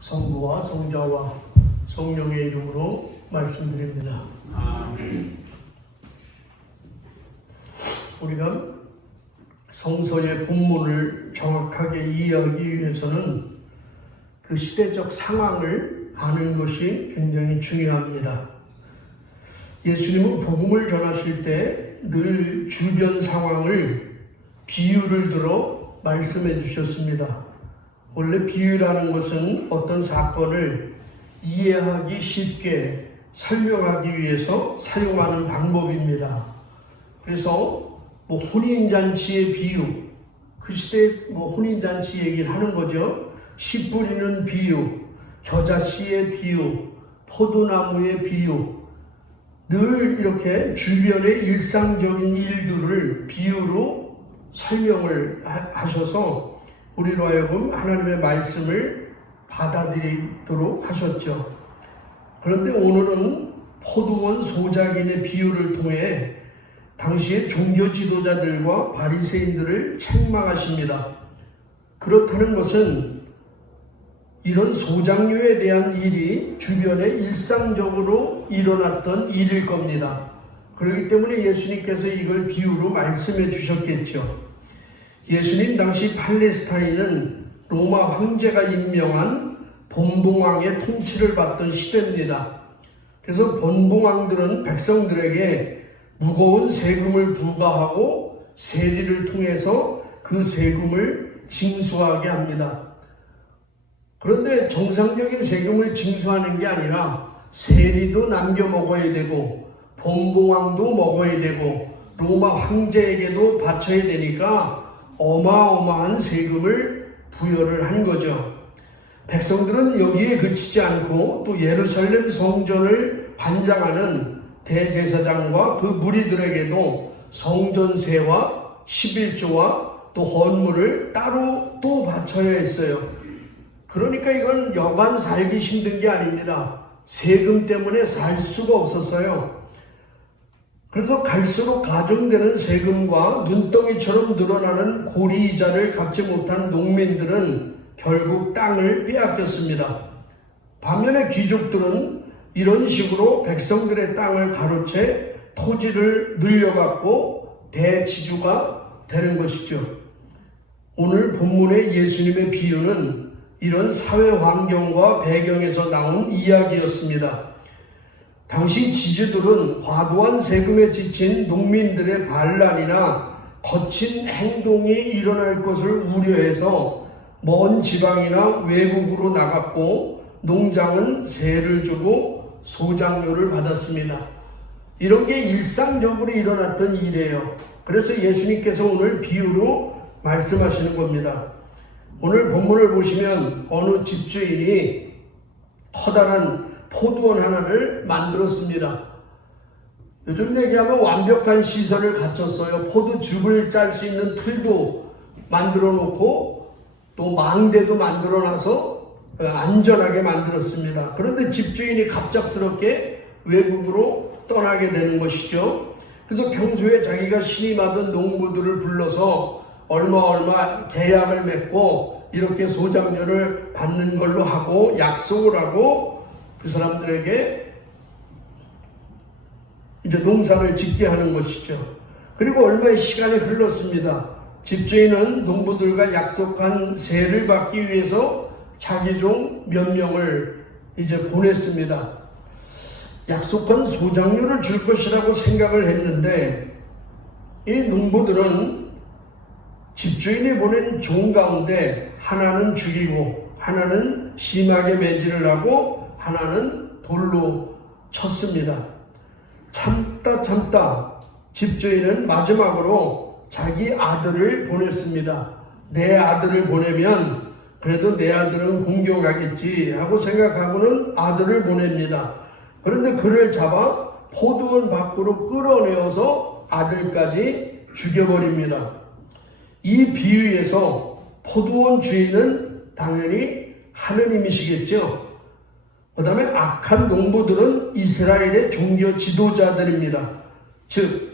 성부와 성자와 성령의 이름으로 말씀드립니다. 우리가 성서의 본문을 정확하게 이해하기 위해서는 그 시대적 상황을 아는 것이 굉장히 중요합니다. 예수님은 복음을 전하실 때 늘 주변 상황을 비유를 들어 말씀해 주셨습니다. 원래 비유라는 것은 어떤 사건을 이해하기 쉽게 설명하기 위해서 사용하는 방법입니다. 그래서 혼인잔치의 비유, 그 시대 혼인잔치 얘기를 하는 거죠. 씨 뿌리는 비유, 겨자씨의 비유, 포도나무의 비유, 늘 이렇게 주변의 일상적인 일들을 비유로 설명을 하셔서 우리로 하여금 하나님의 말씀을 받아들이도록 하셨죠. 그런데 오늘은 포도원 소작인의 비유를 통해 당시의 종교 지도자들과 바리새인들을 책망하십니다. 그렇다는 것은 이런 소작류에 대한 일이 주변에 일상적으로 일어났던 일일 겁니다. 그렇기 때문에 예수님께서 이걸 비유로 말씀해 주셨겠죠. 예수님 당시 팔레스타인은 로마 황제가 임명한 본봉왕의 통치를 받던 시대입니다. 그래서 본봉왕들은 백성들에게 무거운 세금을 부과하고 세리를 통해서 그 세금을 징수하게 합니다. 그런데 정상적인 세금을 징수하는 게 아니라 세리도 남겨 먹어야 되고 본봉왕도 먹어야 되고 로마 황제에게도 바쳐야 되니까 어마어마한 세금을 부여를 한 거죠. 백성들은 여기에 그치지 않고 또 예루살렘 성전을 관장하는 대제사장과 그 무리들에게도 성전세와 11조와 또 헌물을 따로 또 바쳐야 했어요. 그러니까 이건 여간 살기 힘든 게 아닙니다. 세금 때문에 살 수가 없었어요. 그래서 갈수록 가중되는 세금과 눈덩이처럼 늘어나는 고리이자를 갚지 못한 농민들은 결국 땅을 빼앗겼습니다. 반면에 귀족들은 이런 식으로 백성들의 땅을 가로채 토지를 늘려갖고 대지주가 되는 것이죠. 오늘 본문의 예수님의 비유는 이런 사회 환경과 배경에서 나온 이야기였습니다. 당시 지주들은 과도한 세금에 지친 농민들의 반란이나 거친 행동이 일어날 것을 우려해서 먼 지방이나 외국으로 나갔고 농장은 세를 주고 소작료를 받았습니다. 이런 게 일상적으로 일어났던 일이에요. 그래서 예수님께서 오늘 비유로 말씀하시는 겁니다. 오늘 본문을 보시면 어느 집주인이 커다란 포도원 하나를 만들었습니다. 요즘 얘기하면 완벽한 시설을 갖췄어요. 포도즙을 짤 수 있는 틀도 만들어 놓고 또 망대도 만들어 놔서 안전하게 만들었습니다. 그런데 집주인이 갑작스럽게 외국으로 떠나게 되는 것이죠. 그래서 평소에 자기가 신임하던 농부들을 불러서 얼마 계약을 맺고 이렇게 소작료를 받는 걸로 하고 약속을 하고 그 사람들에게 이제 농사를 짓게 하는 것이죠. 그리고 얼마의 시간이 흘렀습니다. 집주인은 농부들과 약속한 세를 받기 위해서 자기 종 몇 명을 이제 보냈습니다. 약속한 소작료를 줄 것이라고 생각을 했는데 이 농부들은 집주인이 보낸 종 가운데 하나는 죽이고 하나는 심하게 매질을 하고 하나는 돌로 쳤습니다. 참다 집주인은 마지막으로 자기 아들을 보냈습니다. 내 아들을 보내면 그래도 내 아들은 공경하겠지 하고 생각하고는 아들을 보냅니다. 그런데 그를 잡아 포도원 밖으로 끌어내어서 아들까지 죽여버립니다. 이 비유에서 포도원 주인은 당연히 하느님이시겠죠. 그 다음에 악한 농부들은 이스라엘의 종교 지도자들입니다. 즉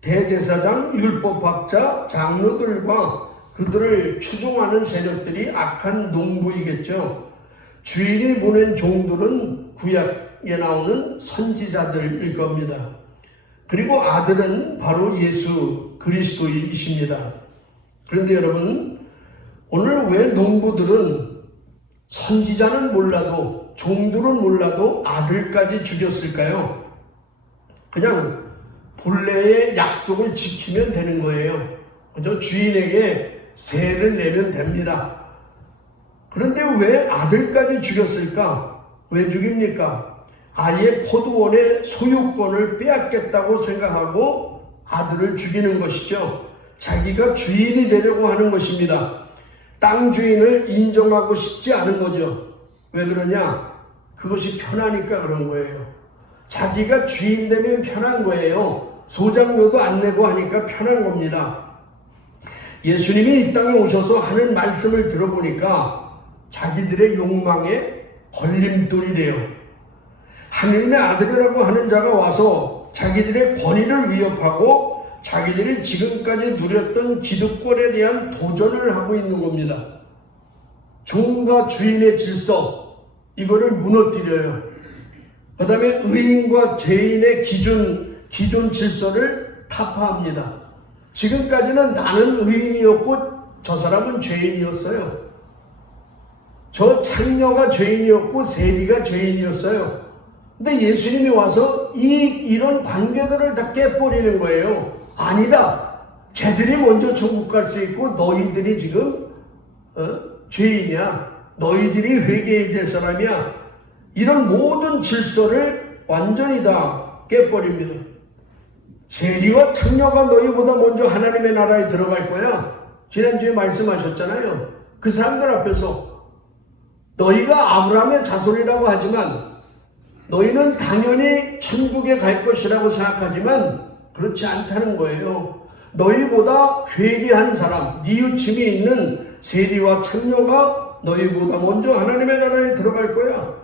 대제사장, 율법학자, 장로들과 그들을 추종하는 세력들이 악한 농부이겠죠. 주인이 보낸 종들은 구약에 나오는 선지자들일 겁니다. 그리고 아들은 바로 예수 그리스도이십니다. 그런데 여러분, 오늘 왜 농부들은 선지자는 몰라도 종들은 몰라도 아들까지 죽였을까요? 그냥 본래의 약속을 지키면 되는 거예요. 그죠? 주인에게 세를 내면 됩니다. 그런데 왜 아들까지 죽였을까? 왜 죽입니까? 아예 포도원의 소유권을 빼앗겠다고 생각하고 아들을 죽이는 것이죠. 자기가 주인이 되려고 하는 것입니다. 땅 주인을 인정하고 싶지 않은 거죠. 왜 그러냐? 그것이 편하니까 그런 거예요. 자기가 주인 되면 편한 거예요. 소장료도 안 내고 하니까 편한 겁니다. 예수님이 이 땅에 오셔서 하는 말씀을 들어보니까 자기들의 욕망에 걸림돌이래요. 하느님의 아들이라고 하는 자가 와서 자기들의 권위를 위협하고 자기들이 지금까지 누렸던 기득권에 대한 도전을 하고 있는 겁니다. 종과 주인의 질서, 이거를 무너뜨려요. 그 다음에 의인과 죄인의 기존 질서를 타파합니다. 지금까지는 나는 의인이었고 저 사람은 죄인이었어요. 저 창녀가 죄인이었고 세리가 죄인이었어요. 근데 예수님이 와서 이런 관계들을 다 깨버리는 거예요. 아니다. 쟤들이 먼저 천국 갈 수 있고 너희들이 지금 죄인이야. 너희들이 회개해야 될 사람이야. 이런 모든 질서를 완전히 다 깨버립니다. 세리와 창녀가 너희보다 먼저 하나님의 나라에 들어갈 거야. 지난주에 말씀하셨잖아요. 그 사람들 앞에서 너희가 아브라함의 자손이라고 하지만 너희는 당연히 천국에 갈 것이라고 생각하지만 그렇지 않다는 거예요. 너희보다 회개한 사람, 뉘우침이 있는 세리와 창녀가 너희보다 먼저 하나님의 나라에 들어갈 거야.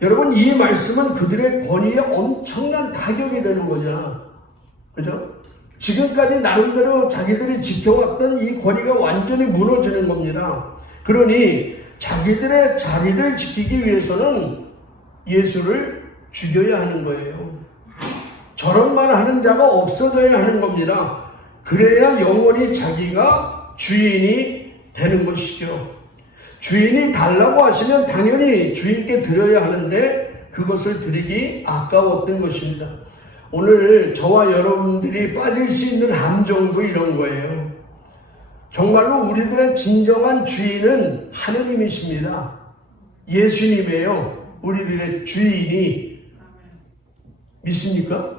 여러분, 이 말씀은 그들의 권위에 엄청난 타격이 되는 거죠. 그죠? 지금까지 나름대로 자기들이 지켜왔던 이 권위가 완전히 무너지는 겁니다. 그러니 자기들의 자리를 지키기 위해서는 예수를 죽여야 하는 거예요. 저런 말 하는 자가 없어져야 하는 겁니다. 그래야 영원히 자기가 주인이 되는 것이죠. 주인이 달라고 하시면 당연히 주인께 드려야 하는데 그것을 드리기 아까웠던 것입니다. 오늘 저와 여러분들이 빠질 수 있는 함정도 이런 거예요. 정말로 우리들의 진정한 주인은 하느님이십니다. 예수님이에요. 우리들의 주인이. 믿습니까?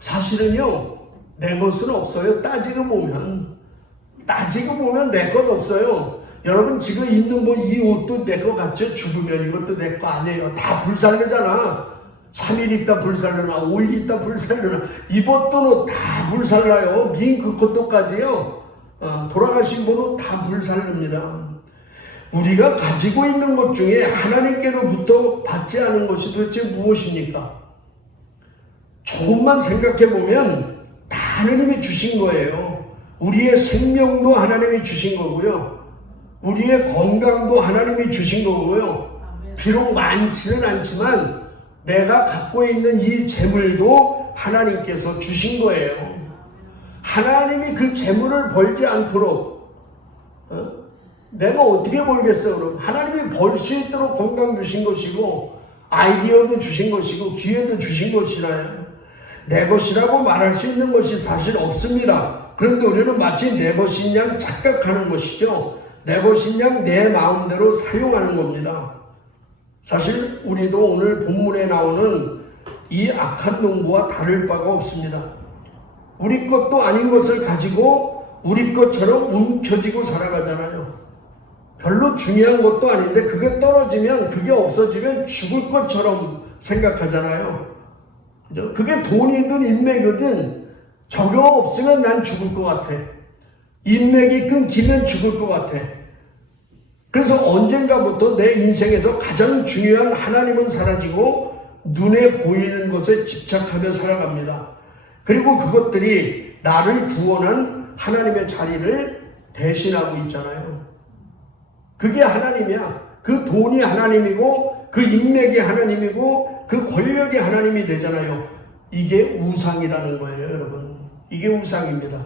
사실은요, 내 것은 없어요. 따지고 보면 내 것 없어요. 여러분 지금 입는 이 옷도 내 것 같죠? 죽으면 이것도 내 거 아니에요. 다 불살르잖아. 3일 있다 불살르나 5일 있다 불살르나 입었던 옷 다 불살라요. 밍크 코트까지요. 돌아가신 분은 다 불살릅니다. 우리가 가지고 있는 것 중에 하나님께로부터 받지 않은 것이 도대체 무엇입니까? 조금만 생각해 보면 다 하나님이 주신 거예요. 우리의 생명도 하나님이 주신 거고요. 우리의 건강도 하나님이 주신 거고요. 비록 많지는 않지만 내가 갖고 있는 이 재물도 하나님께서 주신 거예요. 하나님이 그 재물을 벌지 않도록 내가 어떻게 벌겠어? 그럼 하나님이 벌 수 있도록 건강 주신 것이고 아이디어도 주신 것이고 기회도 주신 것이라요. 내 것이라고 말할 수 있는 것이 사실 없습니다. 그런데 우리는 마치 내 것인 양 착각하는 것이죠. 내 것인 양 내 마음대로 사용하는 겁니다. 사실 우리도 오늘 본문에 나오는 이 악한 농부와 다를 바가 없습니다. 우리 것도 아닌 것을 가지고 우리 것처럼 움켜쥐고 살아가잖아요. 별로 중요한 것도 아닌데 그게 떨어지면, 그게 없어지면 죽을 것처럼 생각하잖아요. 그죠? 그게 돈이든 인맥이든 저거 없으면 난 죽을 것 같아. 인맥이 끊기면 죽을 것 같아. 그래서 언젠가부터 내 인생에서 가장 중요한 하나님은 사라지고 눈에 보이는 것에 집착하며 살아갑니다. 그리고 그것들이 나를 구원한 하나님의 자리를 대신하고 있잖아요. 그게 하나님이야. 그 돈이 하나님이고 그 인맥이 하나님이고 그 권력이 하나님이 되잖아요. 이게 우상이라는 거예요, 여러분. 이게 우상입니다.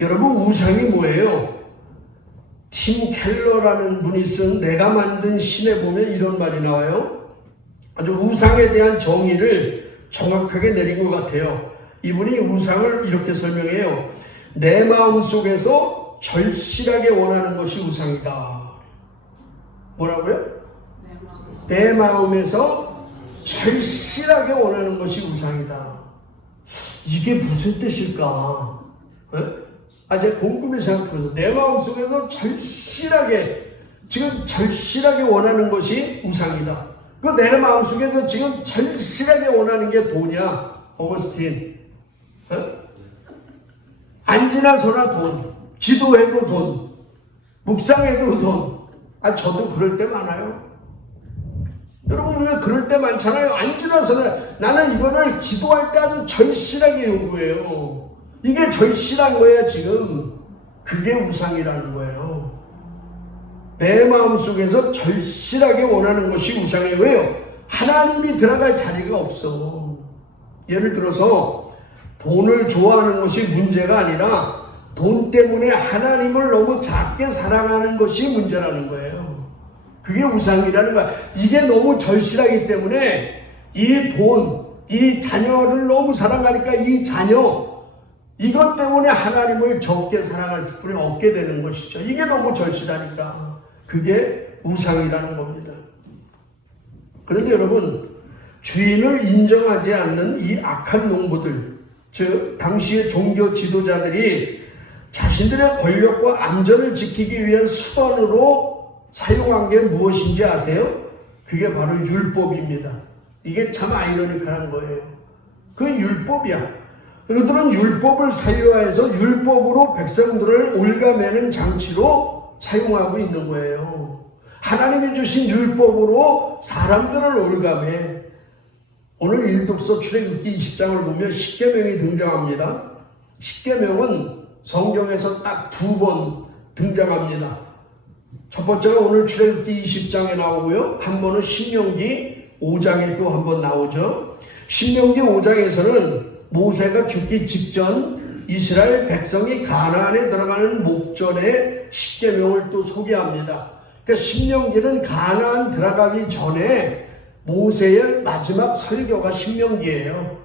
여러분, 우상이 뭐예요? 팀 켈러라는 분이 쓴 내가 만든 신에 보면 이런 말이 나와요. 아주 우상에 대한 정의를 정확하게 내린 것 같아요. 이분이 우상을 이렇게 설명해요. 내 마음 속에서 절실하게 원하는 것이 우상이다. 뭐라고요? 내 마음에서 절실하게 원하는 것이 우상이다. 이게 무슨 뜻일까? 제가 곰곰이 생각해서 내 마음속에서 지금 절실하게 원하는 것이 우상이다. 그 내 마음속에서 지금 절실하게 원하는 게 돈이야. 어거스틴. 안 지나서나 돈, 기도해도 돈, 묵상해도 돈. 저도 그럴 때 많아요. 여러분, 우리가 그럴 때 많잖아요. 안 지나서나 나는 이거를 기도할 때 아주 절실하게 요구해요. 이게 절실한 거야, 지금. 그게 우상이라는 거예요. 내 마음속에서 절실하게 원하는 것이 우상이에요. 왜요? 하나님이 들어갈 자리가 없어. 예를 들어서 돈을 좋아하는 것이 문제가 아니라 돈 때문에 하나님을 너무 작게 사랑하는 것이 문제라는 거예요. 그게 우상이라는 거야. 이게 너무 절실하기 때문에 이 돈, 이 자녀를 너무 사랑하니까 이 자녀, 이것 때문에 하나님을 적게 사랑할 수뿐이 없게 되는 것이죠. 이게 너무 절실하니까. 그게 우상이라는 겁니다. 그런데 여러분, 주인을 인정하지 않는 이 악한 농부들, 즉 당시의 종교 지도자들이 자신들의 권력과 안전을 지키기 위한 수단으로 사용한 게 무엇인지 아세요? 그게 바로 율법입니다. 이게 참 아이러니컬한 거예요. 그게 율법이야. 그들은 율법을 사유화해서 율법으로 백성들을 올가매는 장치로 사용하고 있는 거예요. 하나님이 주신 율법으로 사람들을 올가매. 오늘 일독서 출애굽기 20장을 보면 십계명이 등장합니다. 십계명은 성경에서 딱 2번 등장합니다. 첫 번째가 오늘 출애굽기 20장에 나오고요. 한 번은 신명기 5장에 또 한 번 나오죠. 신명기 5장에서는 모세가 죽기 직전 이스라엘 백성이 가나안에 들어가는 목전에 십계명을 또 소개합니다. 그러니까 신명기는 가나안 들어가기 전에 모세의 마지막 설교가 신명기예요.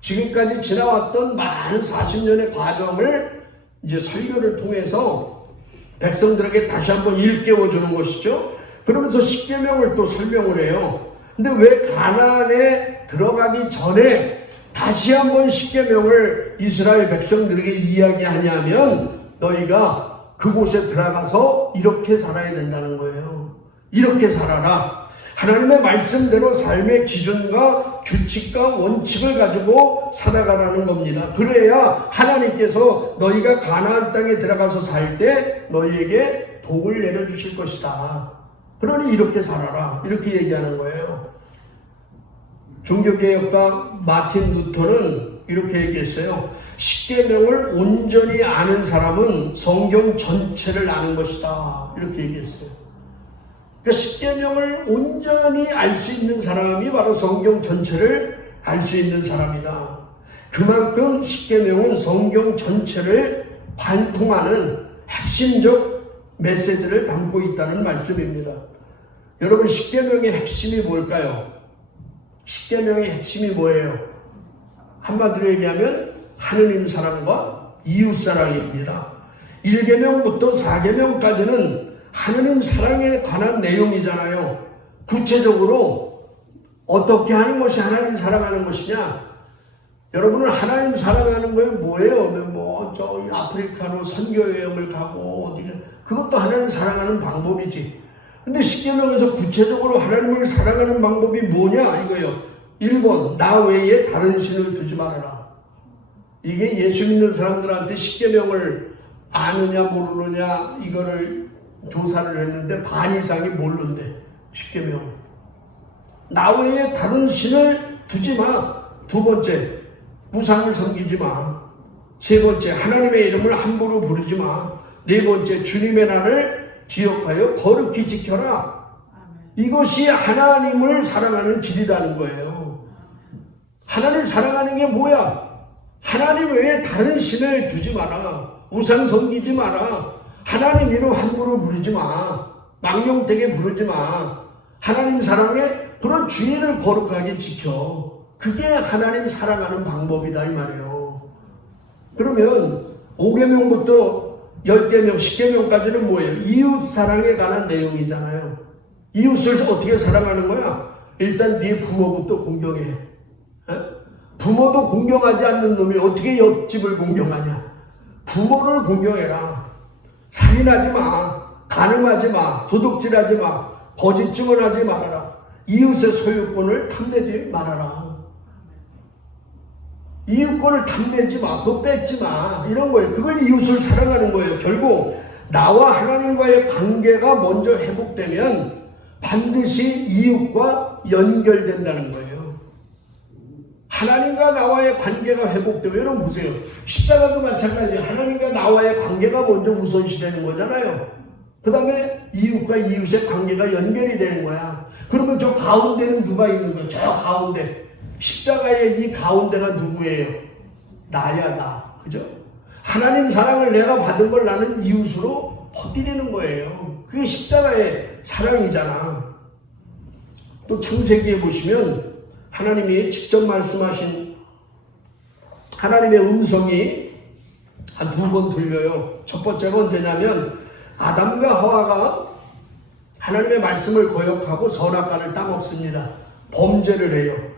지금까지 지나왔던 많은 40년의 과정을 이제 설교를 통해서 백성들에게 다시 한번 일깨워 주는 것이죠. 그러면서 십계명을 또 설명을 해요. 근데 왜 가나안에 들어가기 전에 다시 한번 십계명을 이스라엘 백성들에게 이야기하냐면 너희가 그곳에 들어가서 이렇게 살아야 된다는 거예요. 이렇게 살아라. 하나님의 말씀대로 삶의 기준과 규칙과 원칙을 가지고 살아가라는 겁니다. 그래야 하나님께서 너희가 가나안 땅에 들어가서 살 때 너희에게 복을 내려주실 것이다. 그러니 이렇게 살아라. 이렇게 얘기하는 거예요. 종교개혁가 마틴 루터는 이렇게 얘기했어요. 십계명을 온전히 아는 사람은 성경 전체를 아는 것이다. 이렇게 얘기했어요. 그러니까 십계명을 온전히 알 수 있는 사람이 바로 성경 전체를 알 수 있는 사람이다. 그만큼 십계명은 성경 전체를 관통하는 핵심적 메시지를 담고 있다는 말씀입니다. 여러분, 십계명의 핵심이 뭘까요? 십계명의 핵심이 뭐예요? 한마디로 얘기하면 하느님 사랑과 이웃 사랑입니다. 1계명부터 4계명까지는 하느님 사랑에 관한 내용이잖아요. 구체적으로 어떻게 하는 것이 하나님 사랑하는 것이냐? 여러분은 하나님 사랑하는 거에 뭐예요? 저 아프리카로 선교 여행을 가고 그것도 하나님 사랑하는 방법이지. 근데 십계명에서 구체적으로 하나님을 사랑하는 방법이 뭐냐 이거예요. 1번, 나 외에 다른 신을 두지 말아라. 이게 예수 믿는 사람들한테 십계명을 아느냐 모르느냐 이거를 조사를 했는데 반 이상이 모른대. 십계명. 나 외에 다른 신을 두지 마. 2번째, 우상을 섬기지 마. 3번째, 하나님의 이름을 함부로 부르지 마. 4번째, 주님의 날을 기억하여 거룩히 지켜라. 이것이 하나님을 사랑하는 길이라는 거예요. 하나님 사랑하는 게 뭐야? 하나님 외에 다른 신을 두지 마라. 우상 섬기지 마라. 하나님 이름 함부로 부르지 마. 망령되게 부르지 마. 하나님 사랑에 그런 주의를 거룩하게 지켜. 그게 하나님 사랑하는 방법이다 이 말이에요. 그러면 5계명부터 10계명, 10계명까지는 뭐예요? 이웃 사랑에 관한 내용이잖아요. 이웃을 어떻게 사랑하는 거야? 일단 네 부모부터 공경해. 부모도 공경하지 않는 놈이 어떻게 옆집을 공경하냐? 부모를 공경해라. 살인하지 마. 간음하지 마. 도둑질하지 마. 거짓 증언하지 말아라. 이웃의 소유권을 탐내지 말아라. 이웃권을 탐내지 마. 그거 뺏지 마. 이런 거예요. 그걸 이웃을 사랑하는 거예요. 결국 나와 하나님과의 관계가 먼저 회복되면 반드시 이웃과 연결된다는 거예요. 하나님과 나와의 관계가 회복되면, 여러분 보세요. 십자가도 마찬가지예요. 하나님과 나와의 관계가 먼저 우선시되는 거잖아요. 그 다음에 이웃과 이웃의 관계가 연결이 되는 거야. 그러면 저 가운데는 누가 있는 거야? 저 가운데. 십자가의 이 가운데가 누구예요? 나야, 나. 그죠? 하나님 사랑을 내가 받은 걸 나는 이웃으로 퍼뜨리는 거예요. 그게 십자가의 사랑이잖아. 또 창세기에 보시면 하나님이 직접 말씀하신 하나님의 음성이 한 2번 들려요. 첫 번째가 언제냐면 아담과 하와가 하나님의 말씀을 거역하고 선악과를 따먹습니다. 범죄를 해요.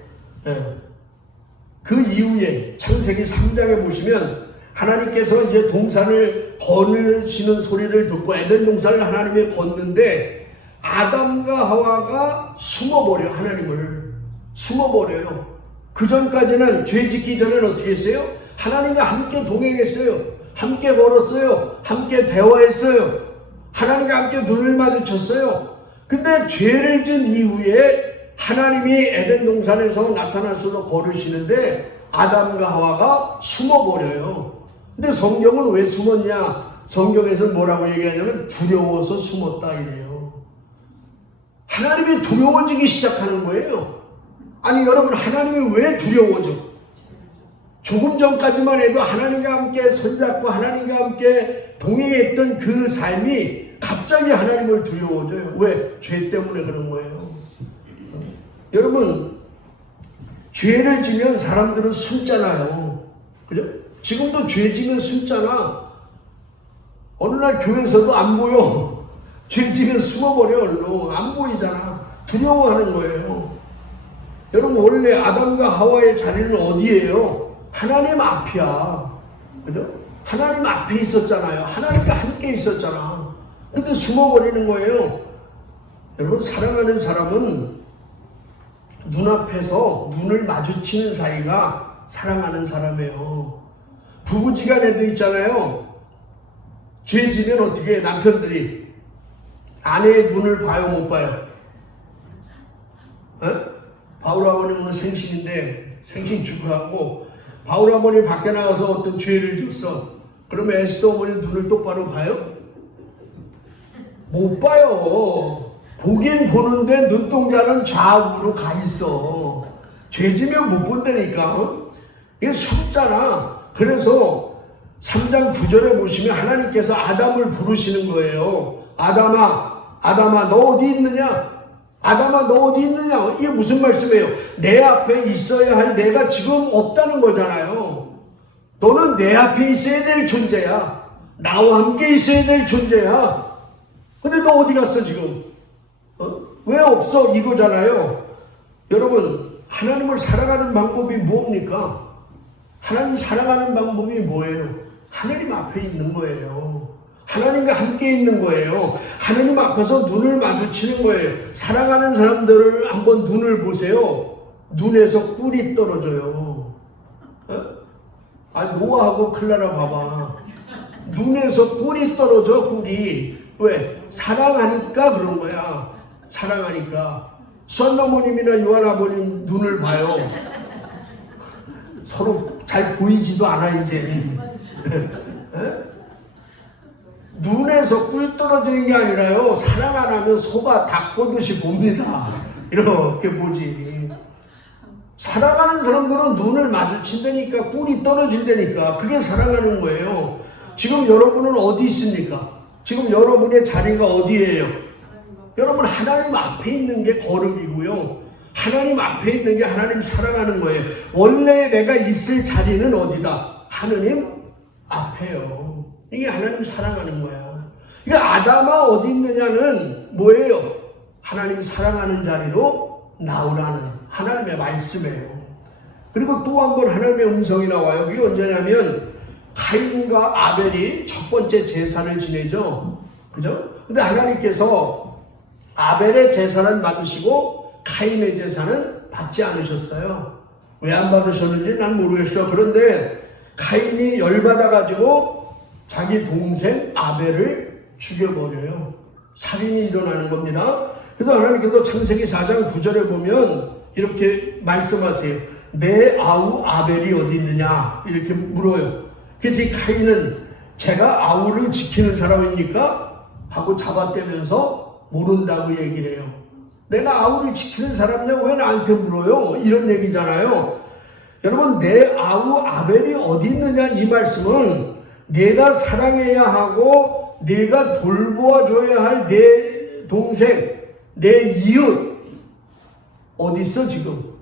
그 이후에 창세기 3장에 보시면 하나님께서 이제 동산을 거느시는 소리를 듣고 에덴 동산을 하나님이 걷는데 아담과 하와가 숨어버려. 하나님을 숨어버려요. 그 전까지는 죄 짓기 전에는 어떻게 했어요? 하나님과 함께 동행했어요. 함께 걸었어요. 함께 대화했어요. 하나님과 함께 눈을 마주쳤어요. 근데 죄를 진 이후에 하나님이 에덴 동산에서 나타나셔서 걸으시는데 아담과 하와가 숨어버려요. 근데 성경은 왜 숨었냐? 성경에서는 뭐라고 얘기하냐면 두려워서 숨었다 이래요. 하나님이 두려워지기 시작하는 거예요. 아니 여러분, 하나님이 왜 두려워져? 조금 전까지만 해도 하나님과 함께 손잡고 하나님과 함께 동행했던 그 삶이 갑자기 하나님을 두려워져요. 왜? 죄 때문에 그런 거예요. 여러분, 죄를 지면 사람들은 숨잖아요. 그죠? 지금도 죄 지면 숨잖아. 어느 날 교회에서도 안 보여. 죄 지면 숨어버려. 얼른 안 보이잖아. 두려워하는 거예요. 여러분, 원래 아담과 하와의 자리는 어디예요? 하나님 앞이야. 그죠? 하나님 앞에 있었잖아요. 하나님과 함께 있었잖아. 근데 숨어버리는 거예요. 여러분, 사랑하는 사람은 눈앞에서 눈을 마주치는 사이가 사랑하는 사람이에요. 부부지간에도 있잖아요. 죄 지면 어떻게 해? 남편들이 아내의 눈을 봐요, 못 봐요? 바울 아버님 오늘 생신인데 생신 축하하고 바울 아버님 밖에 나가서 어떤 죄를 졌어. 그러면 에스더 어머니 눈을 똑바로 봐요? 못 봐요. 보긴 보는데 눈동자는 좌우로 가 있어. 죄 지면 못 본다니까. 이게 숨잖아. 그래서 3장 9절에 보시면 하나님께서 아담을 부르시는 거예요. 아담아, 아담아, 너 어디 있느냐? 아담아, 너 어디 있느냐? 이게 무슨 말씀이에요? 내 앞에 있어야 할 내가 지금 없다는 거잖아요. 너는 내 앞에 있어야 될 존재야. 나와 함께 있어야 될 존재야. 근데 너 어디 갔어 지금? 왜 없어? 이거잖아요. 여러분, 하나님을 사랑하는 방법이 뭡니까? 하나님 사랑하는 방법이 뭐예요? 하나님 앞에 있는 거예요. 하나님과 함께 있는 거예요. 하나님 앞에서 눈을 마주치는 거예요. 사랑하는 사람들을 한번 눈을 보세요. 눈에서 꿀이 떨어져요. 노아하고 클라라 봐봐. 눈에서 꿀이 떨어져, 꿀이. 왜? 사랑하니까 그런 거야. 사랑하니까. 선 어머님이나 요한 아버님 눈을 봐요. 서로 잘 보이지도 않아 이제. 눈에서 꿀 떨어지는 게 아니라요. 사랑 안 하면 소가 닭 보듯이 봅니다. 이렇게 보지. 사랑하는 사람들은 눈을 마주친다니까, 꿀이 떨어진다니까. 그게 사랑하는 거예요. 지금 여러분은 어디 있습니까? 지금 여러분의 자리가 어디예요? 여러분 하나님 앞에 있는 게 거룩이고요. 하나님 앞에 있는 게 하나님 사랑하는 거예요. 원래 내가 있을 자리는 어디다? 하나님 앞에요. 이게 하나님 사랑하는 거야. 그러니까 아담아 어디 있느냐는 뭐예요? 하나님 사랑하는 자리로 나오라는 하나님의 말씀이에요. 그리고 또 한 번 하나님의 음성이 나와요. 그게 언제냐면 가인과 아벨이 첫 번째 제사를 지내죠. 그죠? 근데 하나님께서 아벨의 제사는 받으시고 가인의 제사는 받지 않으셨어요. 왜 안 받으셨는지 난 모르겠어. 그런데 가인이 열받아가지고 자기 동생 아벨을 죽여버려요. 살인이 일어나는 겁니다. 그래서 하나님께서 창세기 4장 9절에 보면 이렇게 말씀하세요. 내 아우 아벨이 어디 있느냐 이렇게 물어요. 그랬더니 가인은 제가 아우를 지키는 사람입니까? 하고 잡아떼면서 모른다고 얘기를 해요. 내가 아우를 지키는 사람이냐고 왜 나한테 물어요? 이런 얘기잖아요. 여러분 내 아우 아벨이 어디 있느냐 이 말씀은 내가 사랑해야 하고 내가 돌보아줘야 할 내 동생 내 이웃 어디 있어 지금?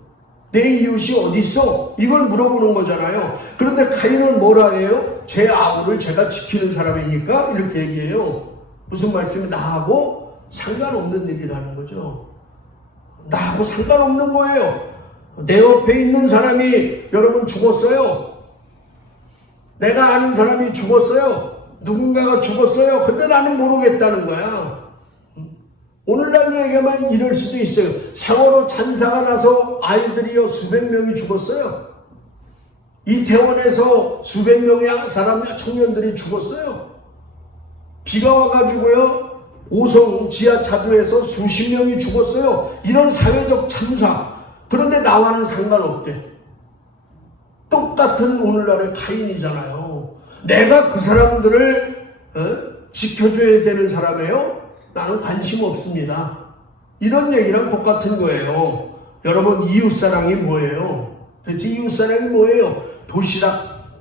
내 이웃이 어디 있어? 이걸 물어보는 거잖아요. 그런데 가인은 뭐라 해요? 제 아우를 제가 지키는 사람입니까? 이렇게 얘기해요. 무슨 말씀이 나하고 상관없는 일이라는 거죠. 나하고 상관없는 거예요. 내 옆에 있는 사람이 여러분 죽었어요. 내가 아는 사람이 죽었어요. 누군가가 죽었어요. 근데 나는 모르겠다는 거야. 오늘날에게만 이럴 수도 있어요. 세월호 찬사가 나서 아이들이요 수백 명이 죽었어요. 이태원에서 수백 명의 사람 청년들이 죽었어요. 비가 와가지고요 오송 지하차도에서 수십 명이 죽었어요. 이런 사회적 참사. 그런데 나와는 상관없대. 똑같은 오늘날의 가인이잖아요. 내가 그 사람들을 지켜줘야 되는 사람이에요. 나는 관심 없습니다. 이런 얘기랑 똑같은 거예요. 여러분 이웃사랑이 뭐예요? 도대체 이웃사랑이 뭐예요?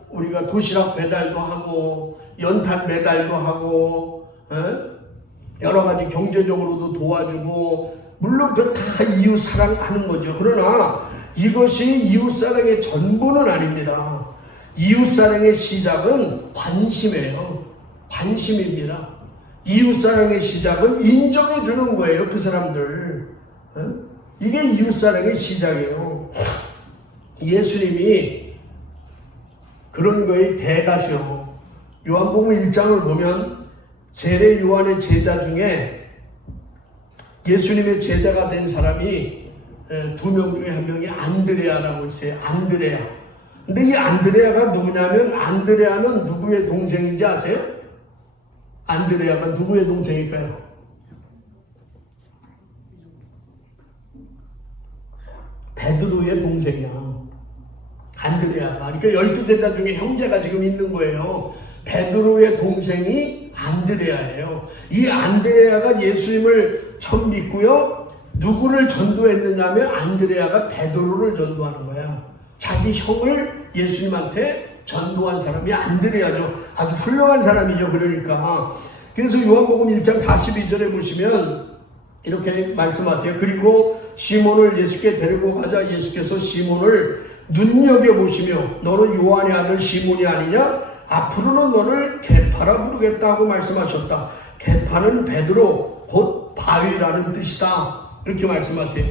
우리가 도시락 배달도 하고 연탄 배달도 하고 여러 가지 경제적으로도 도와주고 물론 그 다 이웃사랑 하는 거죠. 그러나 이것이 이웃사랑의 전부는 아닙니다. 이웃사랑의 시작은 관심이에요. 관심입니다. 이웃사랑의 시작은 인정해 주는 거예요. 그 사람들. 이게 이웃사랑의 시작이에요. 예수님이 그런 거의 대가시요. 요한복음 1장을 보면 세례 요한의 제자 중에 예수님의 제자가 된 사람이 2명 중에 한 명이 안드레아라고 있어요. 안드레아. 근데 이 안드레아가 누구냐면 안드레아는 누구의 동생인지 아세요? 안드레아가 누구의 동생일까요? 베드로의 동생이야. 안드레아가. 그러니까 12제자 중에 형제가 지금 있는 거예요. 베드로의 동생이 안드레아예요. 이 안드레아가 예수님을 처음 믿고요. 누구를 전도했느냐면 안드레아가 베드로를 전도하는 거야. 자기 형을 예수님한테 전도한 사람이 안드레아죠. 아주 훌륭한 사람이죠. 그러니까. 그래서 요한복음 1장 42절에 보시면 이렇게 말씀하세요. 그리고 시몬을 예수께 데리고 가자 예수께서 시몬을 눈여겨보시며 너는 요한의 아들 시몬이 아니냐? 앞으로는 너를 게파라 부르겠다고 말씀하셨다. 게파는 베드로 곧 바위라는 뜻이다. 이렇게 말씀하세요.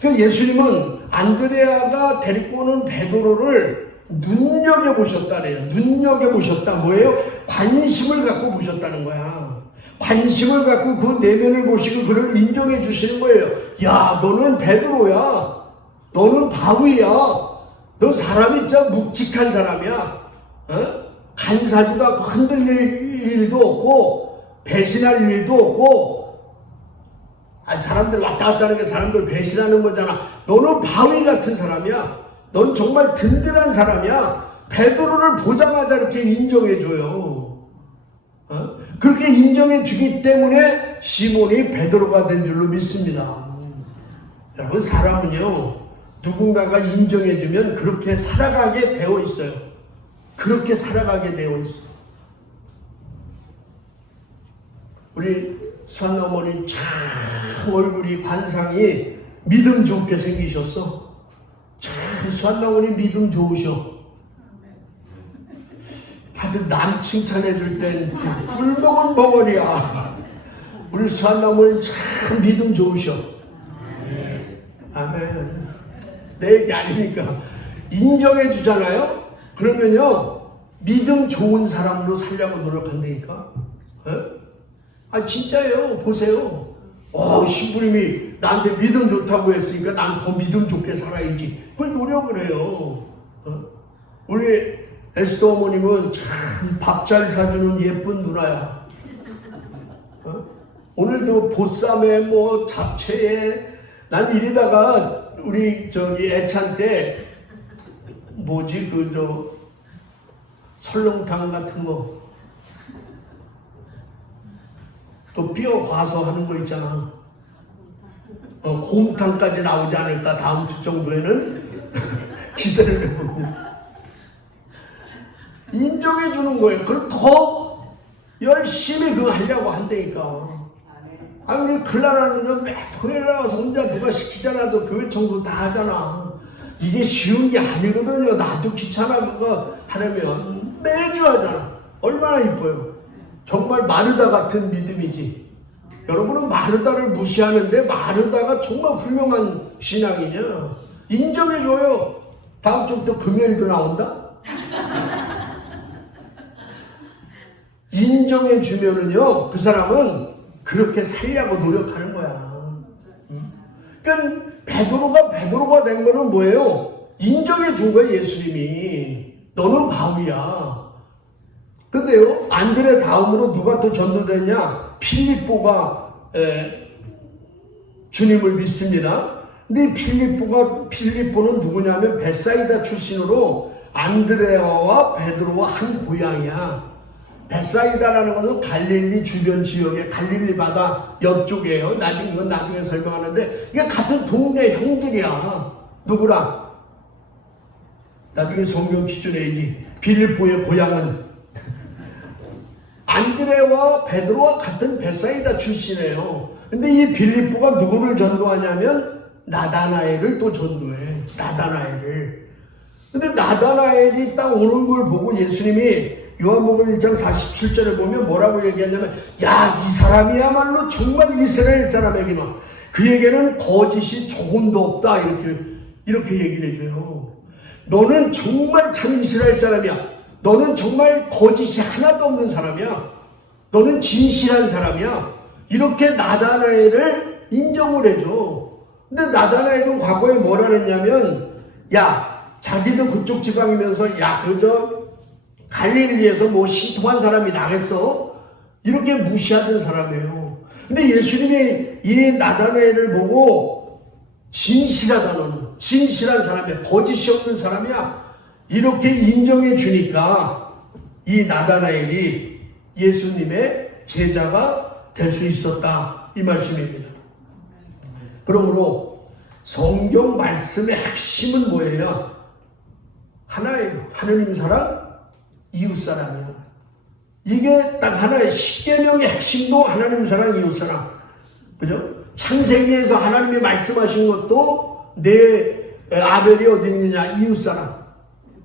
그러니까 예수님은 안드레아가 데리고 오는 베드로를 눈여겨보셨다네요. 눈여겨보셨다. 뭐예요? 관심을 갖고 보셨다는 거야. 관심을 갖고 그 내면을 보시고 그를 인정해 주시는 거예요. 야, 너는 베드로야. 너는 바위야. 너 사람이 진짜 묵직한 사람이야. 간사지도 않고 흔들릴 일도 없고 배신할 일도 없고 사람들 왔다 갔다 하는 게 사람들 배신하는 거잖아. 너는 바위 같은 사람이야. 넌 정말 든든한 사람이야. 베드로를 보자마자 이렇게 인정해줘요. 그렇게 인정해 주기 때문에 시몬이 베드로가 된 줄로 믿습니다. 여러분, 사람은요, 누군가가 인정해 주면 그렇게 살아가게 되어 있어요. 그렇게 살아가게 되어 있어요. 우리 수한 어머니 참 얼굴이 관상이 믿음 좋게 생기셨어. 참 수한 어머니 믿음 좋으셔. 하여튼 남 칭찬해 줄 땐 굴먹은 벙어리야. 우리 수한 어머니 참 믿음 좋으셔. 아멘. 내 얘기 아니니까 인정해 주잖아요. 그러면요, 믿음 좋은 사람으로 살려고 노력한다니까. 아, 진짜예요. 보세요. 신부님이 나한테 믿음 좋다고 했으니까 난 더 믿음 좋게 살아야지. 그걸 노력을 해요. 우리 에스더 어머님은 참 밥 잘 사주는 예쁜 누나야. 오늘도 보쌈에 뭐 잡채에, 난 이러다가 우리 애찬 때 뭐지 설렁탕 같은 거 또 뼈 과서 하는 거 있잖아. 곰탕까지 나오지 않을까 다음 주 정도에는 기대를 해봅니다. 인정해 주는 거예요. 그럼 더 열심히 그거 하려고 한다니까. 우리 클라라는 매 토요일 나가서 혼자 누가 시키잖아도 교회 청소 다 하잖아. 이게 쉬운 게 아니거든요. 나도 귀찮아 그거 하려면 매주 하잖아. 얼마나 이뻐요. 정말 마르다 같은 믿음이지. 여러분은 마르다를 무시하는데 마르다가 정말 훌륭한 신앙이냐. 인정해줘요. 다음 주부터 금요일도 나온다. 인정해주면은요, 그 사람은 그렇게 살려고 노력하는 거야. 그러니까 베드로가 된 거는 뭐예요? 인정해 준 거야, 예수님이. 너는 바울이야. 근데요, 안드레 다음으로 누가 또 전도됐냐? 필립보가 주님을 믿습니다. 근데 필립보는 누구냐면 베사이다 출신으로 안드레와 베드로와 한 고향이야. 베사이다라는 것은 갈릴리 주변 지역의 갈릴리 바다 옆쪽이에요. 나중에 설명하는데 이게 같은 동네 형들이야. 누구랑? 나중에 성경 기준에 빌립보의 고향은 안드레와 베드로와 같은 베사이다 출신이에요. 근데 이 빌립보가 누구를 전도하냐면 나다나엘을 또 전도해. 나다나엘을. 근데 나다나엘이 딱 오는 걸 보고 예수님이 요한복음 1장 47절에 보면 뭐라고 얘기하냐면, 야, 이 사람이야말로 정말 이스라엘 사람에게만 그에게는 거짓이 조금도 없다. 이렇게 얘기를 해줘요. 너는 정말 참 이스라엘 사람이야. 너는 정말 거짓이 하나도 없는 사람이야. 너는 진실한 사람이야. 이렇게 나다나엘을 인정을 해줘. 근데 나다나엘은 과거에 뭐라 그랬냐면, 야, 자기도 그쪽 지방이면서, 야, 갈릴리에서 뭐 신통한 사람이 나겠어? 이렇게 무시하던 사람이에요. 근데 예수님이 이 나다나엘을 보고 진실하다, 너는 진실한 사람이야. 거짓이 없는 사람이야. 이렇게 인정해 주니까 이 나다나엘이 예수님의 제자가 될 수 있었다, 이 말씀입니다. 그러므로 성경 말씀의 핵심은 뭐예요? 하나예요. 하느님 사랑, 이웃사랑이요. 이게 딱 하나의 십계명의 핵심도 하나님 사랑, 이웃사랑. 그죠? 창세기에서 하나님이 말씀하신 것도 내 아벨이 어디 있느냐, 이웃사랑.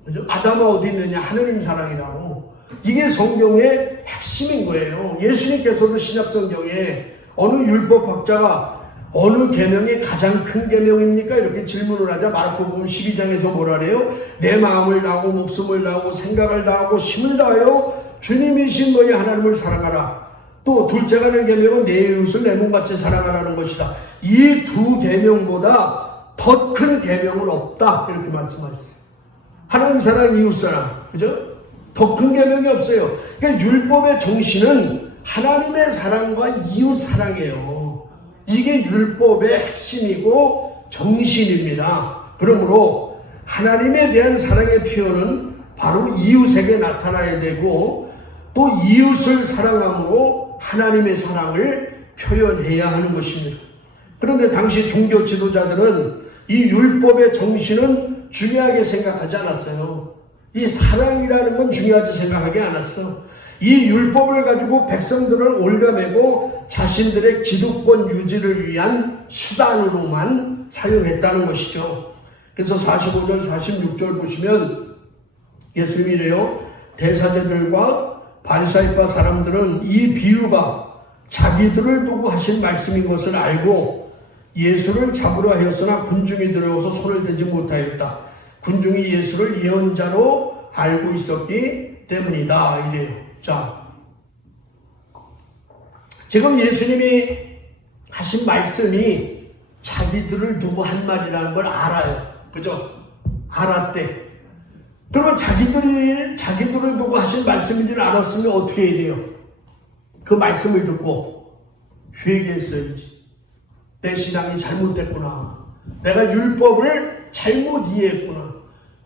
그죠? 아담아 어디 있느냐, 하나님 사랑이라고. 이게 성경의 핵심인 거예요. 예수님께서도 신약성경에 어느 율법학자가 어느 계명이 가장 큰 계명입니까? 이렇게 질문을 하자 마르코복음 12장에서 뭐라 그래요? 내 마음을 다하고 목숨을 다하고 생각을 다하고 힘을 다하여 주님이신 너희 하나님을 사랑하라. 또 둘째가 된 계명은 내 이웃을 내 몸같이 사랑하라는 것이다. 이 두 계명보다 더 큰 계명은 없다. 이렇게 말씀하셨어요. 하나님 사랑, 이웃 사랑. 그죠? 더 큰 계명이 없어요. 그러니까 율법의 정신은 하나님의 사랑과 이웃 사랑이에요. 이게 율법의 핵심이고 정신입니다. 그러므로 하나님에 대한 사랑의 표현은 바로 이웃에게 나타나야 되고, 또 이웃을 사랑함으로 하나님의 사랑을 표현해야 하는 것입니다. 그런데 당시 종교 지도자들은 이 율법의 정신은 중요하게 생각하지 않았어요. 이 사랑이라는 건 중요하지 생각하지 않았어. 이 율법을 가지고 백성들을 올가매고 자신들의 기득권 유지를 위한 수단으로만 사용했다는 것이죠. 그래서 45절 46절 보시면 예수님이 이래요. 대사제들과 바리사이파 사람들은 이 비유가 자기들을 두고 하신 말씀인 것을 알고 예수를 잡으려 하였으나 군중이 들어오서 손을 대지 못하였다. 군중이 예수를 예언자로 알고 있었기 때문이다. 이래요. 자, 지금 예수님이 하신 말씀이 자기들을 두고 한 말이라는 걸 알아요. 그죠? 알았대. 그러면 자기들을 두고 하신 말씀인 줄 알았으면 어떻게 해야 돼요? 그 말씀을 듣고 회개했어야지. 내 신앙이 잘못됐구나. 내가 율법을 잘못 이해했구나.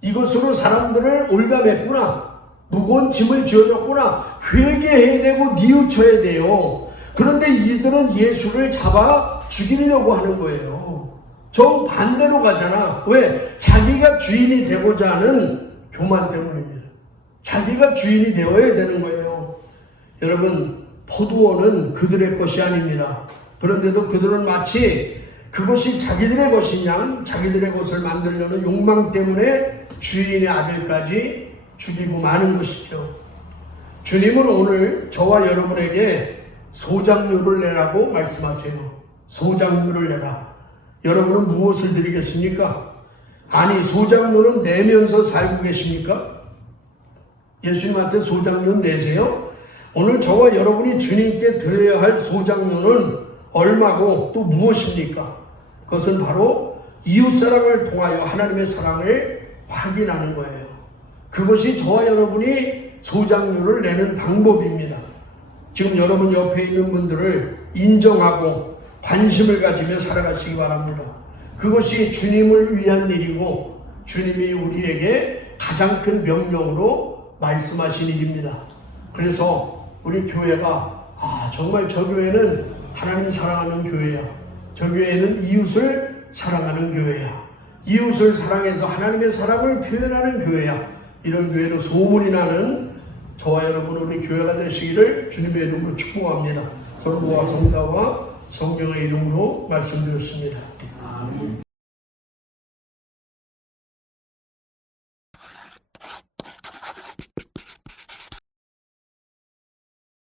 이것으로 사람들을 올가맸구나. 무거운 짐을 지어줬구나. 회개해야 되고 뉘우쳐야 돼요. 그런데 이들은 예수를 잡아 죽이려고 하는 거예요. 정반대로 가잖아. 왜? 자기가 주인이 되고자 하는 교만 때문입니다. 자기가 주인이 되어야 되는 거예요. 여러분, 포도원은 그들의 것이 아닙니다. 그런데도 그들은 마치 그것이 자기들의 것인 양 자기들의 것을 만들려는 욕망 때문에 주인의 아들까지 죽이고 마는 것이죠. 주님은 오늘 저와 여러분에게 소작류를 내라고 말씀하세요. 소작류를 내라. 여러분은 무엇을 드리겠습니까? 아니, 소작류는 내면서 살고 계십니까? 예수님한테 소작류는 내세요? 오늘 저와 여러분이 주님께 드려야 할 소작류는 얼마고 또 무엇입니까? 그것은 바로 이웃사랑을 통하여 하나님의 사랑을 확인하는 거예요. 그것이 저와 여러분이 소작류를 내는 방법입니다. 지금 여러분 옆에 있는 분들을 인정하고 관심을 가지며 살아가시기 바랍니다. 그것이 주님을 위한 일이고 주님이 우리에게 가장 큰 명령으로 말씀하신 일입니다. 그래서 우리 교회가 정말 저 교회는 하나님 사랑하는 교회야. 저 교회는 이웃을 사랑하는 교회야. 이웃을 사랑해서 하나님의 사랑을 표현하는 교회야. 이런 교회로 소문이 나는 저와 여러분 우리 교회가 되시기를 주님의 이름으로 축복합니다. 성부와 성자와 성령의 이름으로 말씀드렸습니다. 아멘.